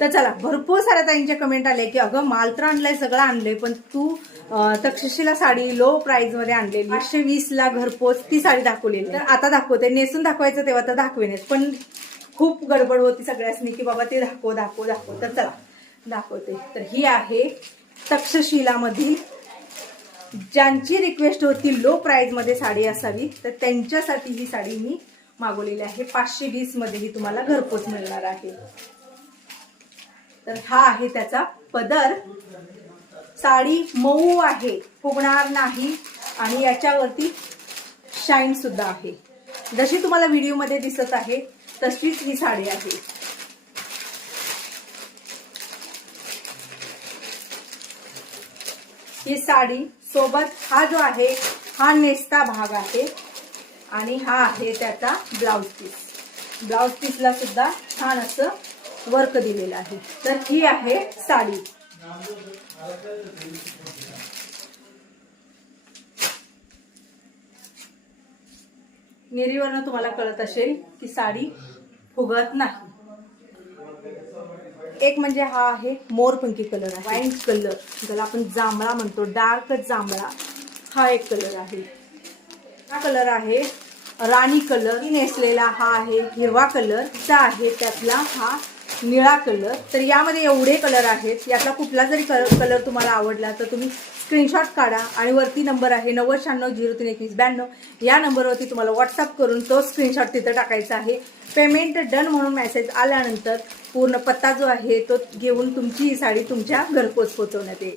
तर चला, भरपूर साऱ्या ताईंच्या कमेंट आले की अगं माल तर आणलंय, सगळं आणलंय, पण तू तक्षशिला साडी लो प्राइस मध्ये आणलेली 520 ला घरपोच ती साडी दाखवलेली. तर आता दाखवते, नेसून दाखवायचं तेव्हा तर दाखवेनच, पण खूप गडबड होती सगळ्यांनी की बाबा ते दाखव दाखव दाखव. तर चला दाखवते. तर ही आहे तक्षशिला मधील, ज्यांची रिक्वेस्ट होती लो प्राइस मध्ये साडी असावी, तर त्यांच्यासाठी ही साडी मी मागवलेली आहे. 520 मध्ये ही तुम्हाला घरपोच मिळणार आहे. तर हा आहे त्याचा पदर. साडी मऊ आहे, फुगणार नाही, आणि याच्यावरती शाईन सुद्धा आहे. जशी तुम्हाला व्हिडिओ मध्ये दिसत आहे तशीच ही साडी आहे. ही साडी सोबत हा जो आहे हा नेसता भाग आहे, आणि हा आहे त्याचा ब्लाउज पीस. ब्लाउज पीसला सुद्धा छान असं वर्क दिलेलं आहे. तर ही आहे साडी. निरीवरनं तुम्हाला कळत असेल की साडी फुगत नाही. एक म्हणजे हा आहे मोरपंखी कलर आहे, वाईन कलर ज्याला आपण जांभळा म्हणतो, डार्क जांभळा, हा एक कलर आहे. हा कलर आहे राणी कलर. नेसलेला हा आहे हिरवा कलर. चा आहे त्यातला हा निळा कलर. तर यामध्ये एवढे कलर आहेत. यातला कुठला जरी कलर तुम्हाला आवडला तर तुम्ही स्क्रीनशॉट काढा, आणि वरती नंबर आहे 9096032192. या नंबरवरती तुम्हाला व्हॉट्सअप करून तो स्क्रीनशॉट तिथं टाकायचा आहे. पेमेंट डन म्हणून मेसेज आल्यानंतर पूर्ण पत्ता जो आहे तो घेऊन तुमची ही साडी तुमच्या घरपोच पोहोचवण्यात येईल.